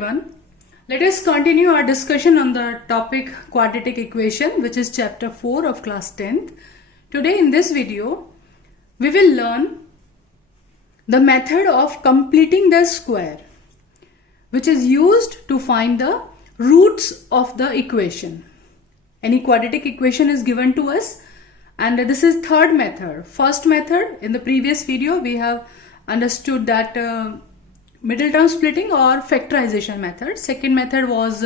everyone. Let us continue our discussion on the topic quadratic equation, which is chapter 4 of class 10th. Today in this video, we will learn the method of completing the square, which is used to find the roots of the equation. Any quadratic equation is given to us, and this is third method. First method, in the previous video, we have understood that middle term splitting or factorization method. Second method was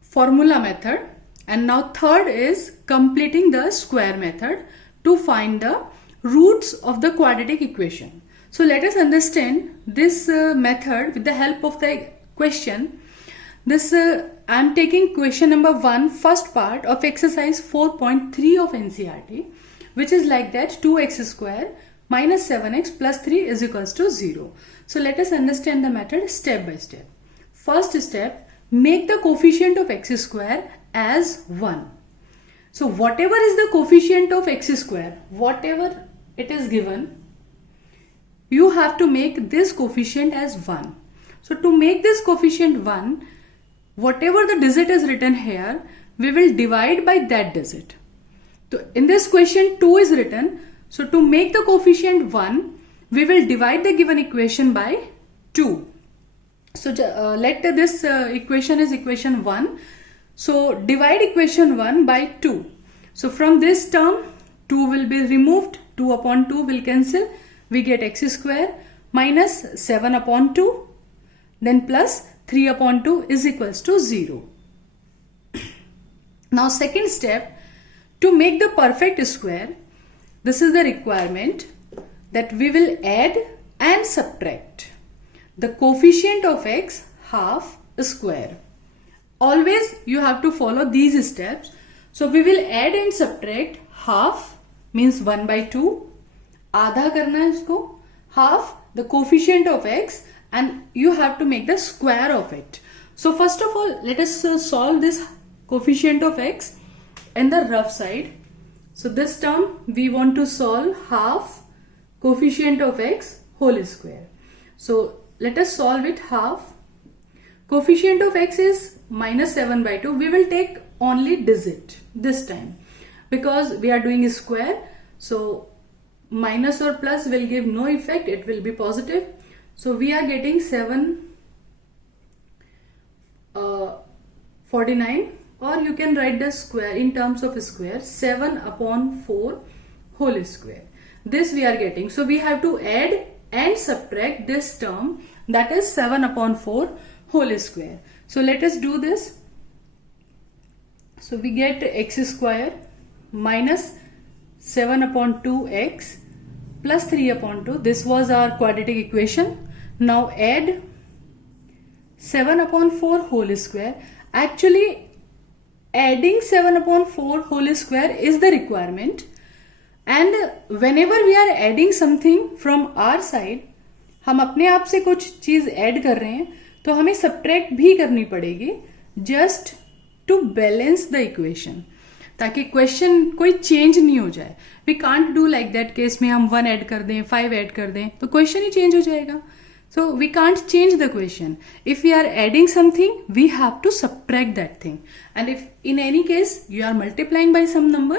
formula method, and now third is completing the square method to find the roots of the quadratic equation. So let us understand this method with the help of the question. This I am taking question number 1, first part of exercise 4.3 of NCERT, which is like that: 2x square minus 7x plus 3 is equals to 0. So let us understand the method step by step. First step, make the coefficient of x square as 1. So whatever is the coefficient of x square, whatever it is given, you have to make this coefficient as 1. So to make this coefficient 1, whatever the digit is written here, we will divide by that digit. So in this question 2 is written. So to make the coefficient 1, we will divide the given equation by 2. So let this equation is equation 1. So divide equation 1 by 2. So from this term, 2 will be removed. 2 upon 2 will cancel. We get x square minus 7 upon 2. Then plus 3 upon 2 is equals to 0. Now second step, to make the perfect square, this is the requirement that we will add and subtract the coefficient of x half square. Always you have to follow these steps. So we will add and subtract half means 1 by 2. आधा करना है इसको, half the coefficient of x, and you have to make the square of it. So first of all, let us solve this coefficient of x in the rough side. So this term we want to solve half coefficient of x whole square. So let us solve it half. Coefficient of x is minus 7 by 2. We will take only digit this time because we are doing a square. So minus or plus will give no effect. It will be positive. So we are getting 49, or you can write the square in terms of square, 7 upon 4 whole square. This we are getting. So we have to add and subtract this term, that is 7 upon 4 whole square. So let us do this. So we get x square minus 7 upon 2x plus 3 upon 2. This was our quadratic equation. Now add 7 upon 4 whole square. Actually, adding 7 upon 4 whole square is the requirement, and whenever we are adding something from our side, हम अपने आप से कुछ चीज add कर रहे हैं तो हमें सब्ट्रैक्ट भी करनी पड़ेगी just to balance the equation, ताकि क्वेश्चन कोई चेंज नहीं हो जाए. We can't do like that case में हम 1 ऐड कर दें, 5 ऐड कर दें तो क्वेश्चन ही चेंज हो जाएगा. So we can't change the question. If we are adding something, we have to subtract that thing. And if in any case you are multiplying by some number,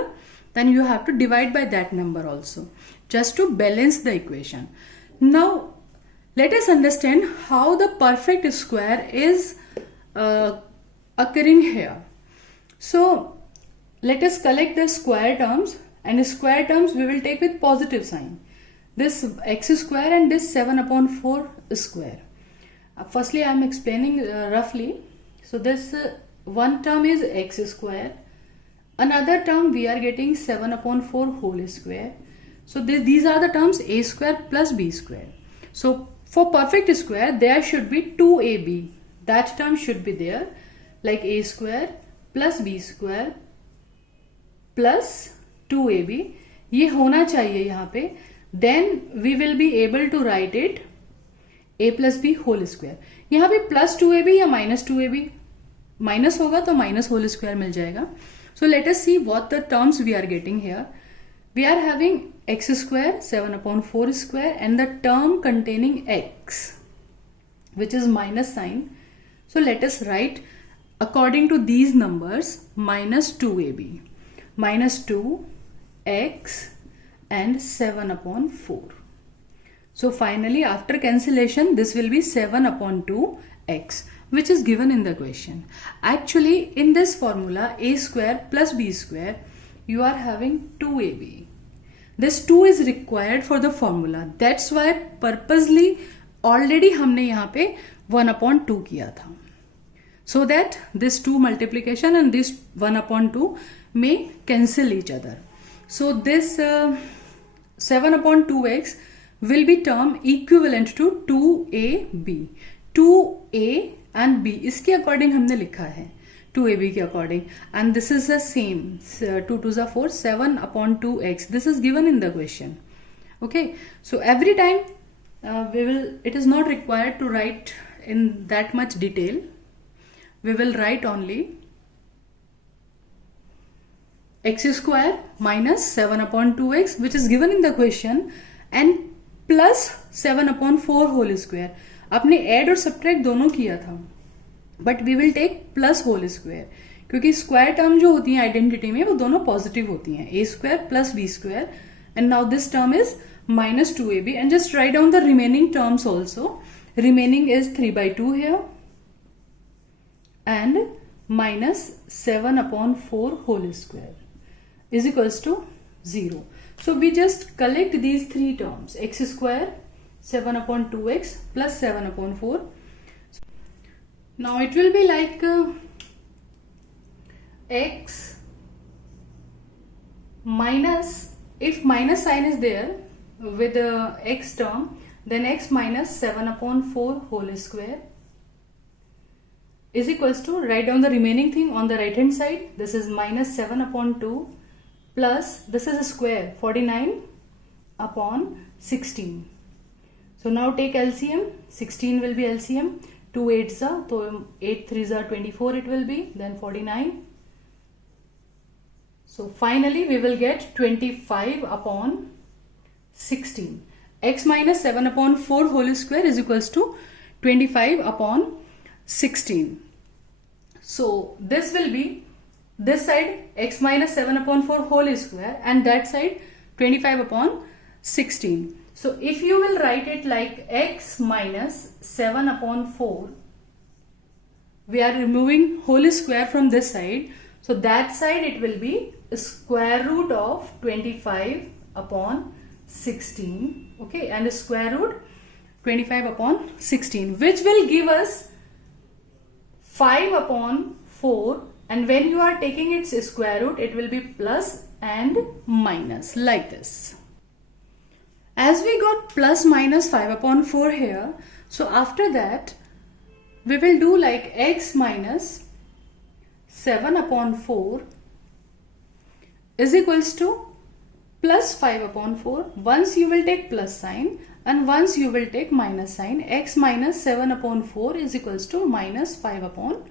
then you have to divide by that number also, just to balance the equation. Now let us understand how the perfect square is occurring here. So let us collect the square terms, and square terms we will take with positive sign. This x square and this 7 upon 4 square. Firstly, I am explaining roughly. So this one term is x square. Another term we are getting 7 upon 4 whole square. So these are the terms a square plus b square. So for perfect square, there should be 2ab. That term should be there, like a square plus b square plus 2ab. ये होना चाहिए यहाँ पे. Then we will be able to write it a plus b whole square. यहाँ पे plus 2ab या minus 2ab, minus होगा तो माइनस होल स्क्वायर मिल जाएगा. So let us see what the terms we are getting here. We are having x square 7 upon 4 square and the term containing x. which is minus sign. So let us write according to these numbers minus 2ab, minus 2x and 7 upon 4. So finally after cancellation this will be 7 upon 2x, which is given in the question. Actually in this formula a square plus b square you are having 2ab. This 2 is required for the formula. That's why purposely already हमने यहाँ पे 1 upon 2 किया था. So that this 2 multiplication and this 1 upon 2 may cancel each other. So this 7 upon 2x will be term equivalent to 2ab. 2a and b इसके according हमने लिखा है 2ab के according, and this is the same 2 2s are 4, 7 upon 2x. This is given in the question. Okay, so every time it is not required to write in that much detail. We will write only x square minus 7 upon 2x, which is given in the question, and plus 7 upon 4 whole square. आपने add और subtract दोनों किया था, but we will take plus whole square, क्योंकि square term जो होती है identity में वो दोनों positive होती हैं, a square plus b square, and now this term is minus 2ab, and just write down the remaining terms also. Remaining is 3 by 2 here and minus 7 upon 4 whole square is equals to 0. So we just collect these three terms, x square 7 upon 2x plus 7 upon 4. Now it will be like x minus, if minus sign is there with the x term, then x minus 7 upon 4 whole square is equals to, write down the remaining thing on the right hand side. This is minus 7 upon 2 plus, this is a square, 49 upon 16. So now take LCM, 16 will be LCM, 2 8s are, so 8 3s are 24 it will be, then 49. So finally we will get 25 upon 16. X minus 7 upon 4 whole square is equals to 25 upon 16. So this will be, this side x minus 7 upon 4 whole square and that side 25 upon 16. So if you will write it like x minus 7 upon 4, we are removing whole square from this side. So that side it will be square root of 25 upon 16. Okay, and square root 25 upon 16, which will give us 5 upon 4, and when you are taking its square root it will be plus and minus like this. As we got plus minus 5 upon 4 here, so after that we will do like x minus 7 upon 4 is equals to plus 5 upon 4. Once you will take plus sign and once you will take minus sign, x minus 7 upon 4 is equals to minus 5 upon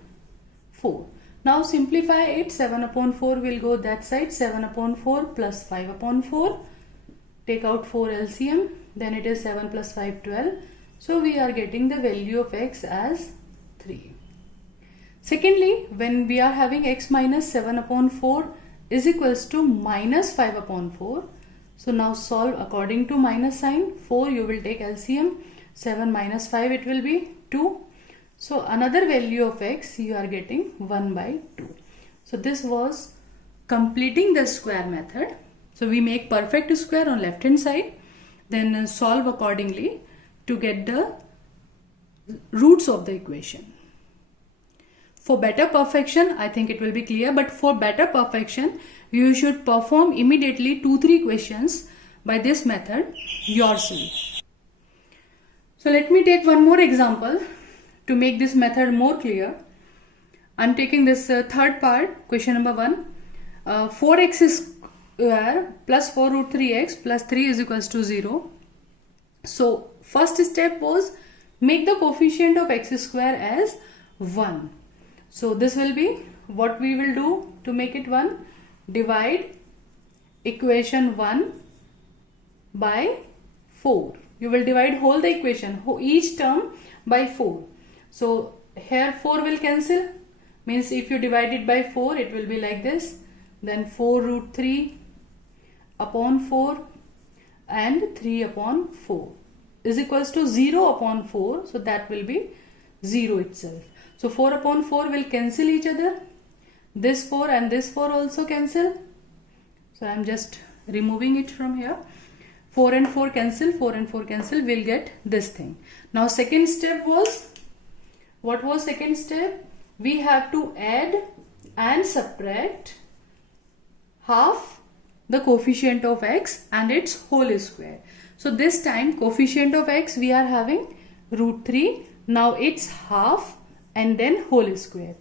4. Now simplify it, 7 upon 4 will go that side, 7 upon 4 plus 5 upon 4. Take out 4 LCM, then it is 7 plus 5 12. So we are getting the value of x as 3. Secondly, when we are having x minus 7 upon 4 is equals to minus 5 upon 4. So now solve according to minus sign. 4 you will take LCM, 7 minus 5 it will be 2. So another value of x you are getting 1 by 2. So this was completing the square method. So we make perfect square on left hand side, then solve accordingly to get the roots of the equation. For better perfection, I think it will be clear, but for better perfection, you should perform immediately 2-3 questions by this method yourself. So let me take one more example to make this method more clear. I am taking this third part, question number 1. 4x square plus 4 root 3x plus 3 is equals to 0. So first step was make the coefficient of x square as 1. So this will be what we will do to make it 1. Divide equation 1 by 4. You will divide whole the equation, each term by 4. So here 4 will cancel, means if you divide it by 4 it will be like this, then 4 root 3 upon 4 and 3 upon 4 is equals to 0 upon 4, so that will be 0 itself. So 4 upon 4 will cancel each other, this 4 and this 4 also cancel, so I am just removing it from here. 4 and 4 cancel, 4 and 4 cancel, we'll get this thing. Now second step was, what was second step? We have to add and subtract half the coefficient of x and its whole square. So this time coefficient of x we are having root 3, now it's half and then whole square.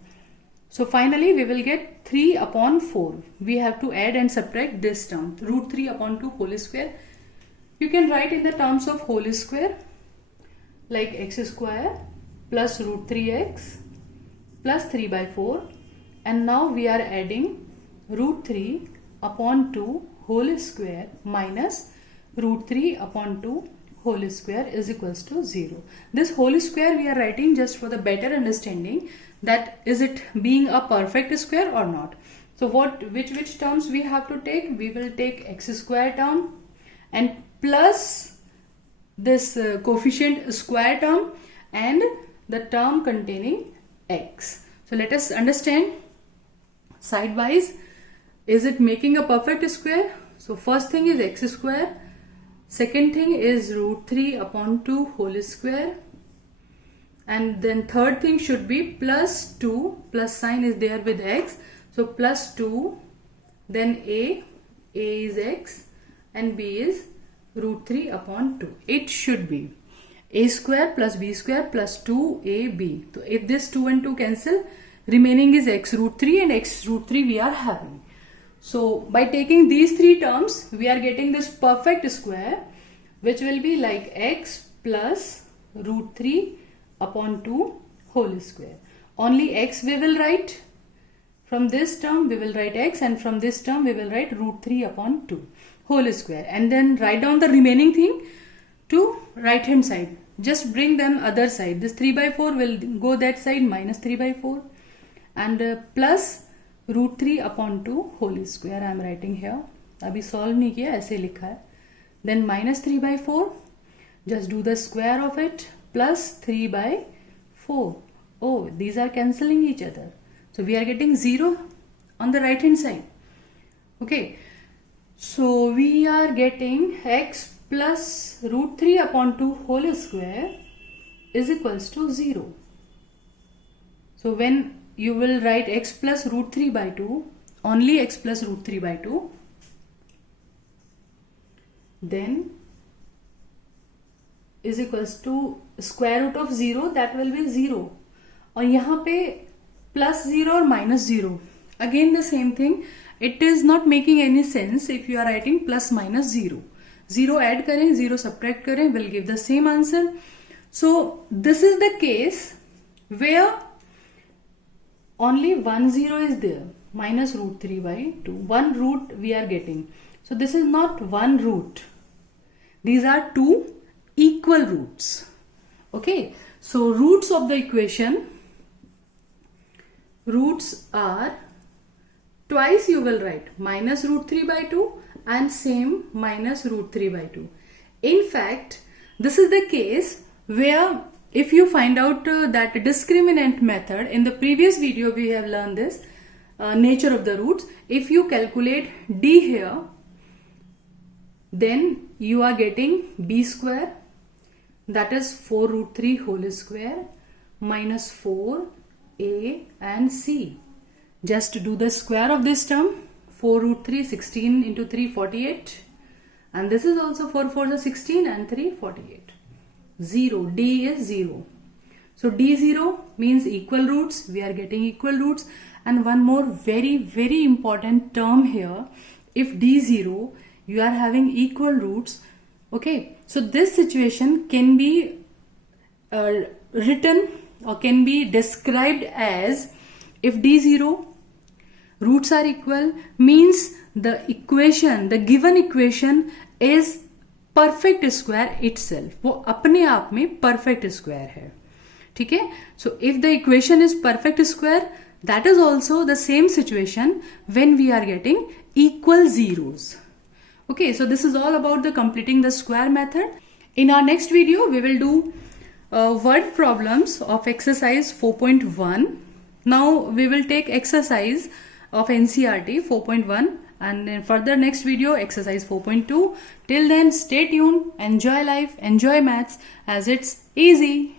So finally we will get 3 upon 4. We have to add and subtract this term, root 3 upon 2 whole square. You can write in the terms of whole square, like x square plus root 3x plus 3 by 4, and now we are adding root 3 upon 2 whole square minus root 3 upon 2 whole square is equals to 0. This whole square we are writing just for the better understanding that is it being a perfect square or not. So which terms we have to take? We will take x square term and plus this coefficient square term and the term containing x. So let us understand sidewise, is it making a perfect square? So first thing is x square, second thing is root 3 upon 2 whole square, and then third thing should be plus 2, plus sign is there with x, so plus 2, then a is x and b is root 3 upon 2. It should be a square plus b square plus 2ab. So if this 2 and 2 cancel, remaining is x root 3 and x root 3 we are having. So by taking these three terms we are getting this perfect square, which will be like x plus root 3 upon 2 whole square. Only x we will write, from this term we will write x, and from this term we will write root 3 upon 2 whole square, and then write down the remaining thing to right hand side. Just bring them other side. This 3 by 4 will go that side, minus 3 by 4 and plus root 3 upon 2 whole square I am writing here. अभी solve नहीं किया, ऐसे लिखा है. Then minus 3 by 4, just do the square of it, plus 3 by 4. Oh, these are cancelling each other. So we are getting 0 on the right hand side. Okay. So we are getting x plus root 3 upon 2 whole square is equals to 0. So when you will write x plus root 3 by 2, only x plus root 3 by 2, then is equals to square root of 0, that will be 0. और यहाँ पे plus 0 और minus 0, again the same thing. It is not making any sense if you are writing plus minus 0. 0 add करें, 0 subtract करें, will give the same answer. So this is the case where only one 0 is there, minus root 3 by 2. One root we are getting. So this is not one root. These are two equal roots. Okay. So roots of the equation, roots are twice you will write minus root 3 by 2 and same minus root 3 by 2. In fact, this is the case where if you find out that discriminant method, in the previous video we have learned this nature of the roots. If you calculate d here, then you are getting b square, that is 4 root 3 whole square minus 4 a and c. Just do the square of this term. 4 root 3, 16 into 3, 48, and this is also 4 4 is 16 and 3 48. 0, d is 0. So d0 means equal roots. We are getting equal roots. And one more very important term here, if d0 you are having equal roots. Okay, so this situation can be written or can be described as, if d0 roots are equal, means the equation, the given equation is perfect square itself. वो अपने आप में perfect square है. ठीक है. So if the equation is perfect square, that is also the same situation when we are getting equal zeros. Okay, so this is all about the completing the square method. In our next video, we will do word problems of exercise 4.1. Now we will take exercise of NCERT 4.1 and in further next video exercise 4.2. Till then, stay tuned, enjoy life, enjoy maths as it's easy.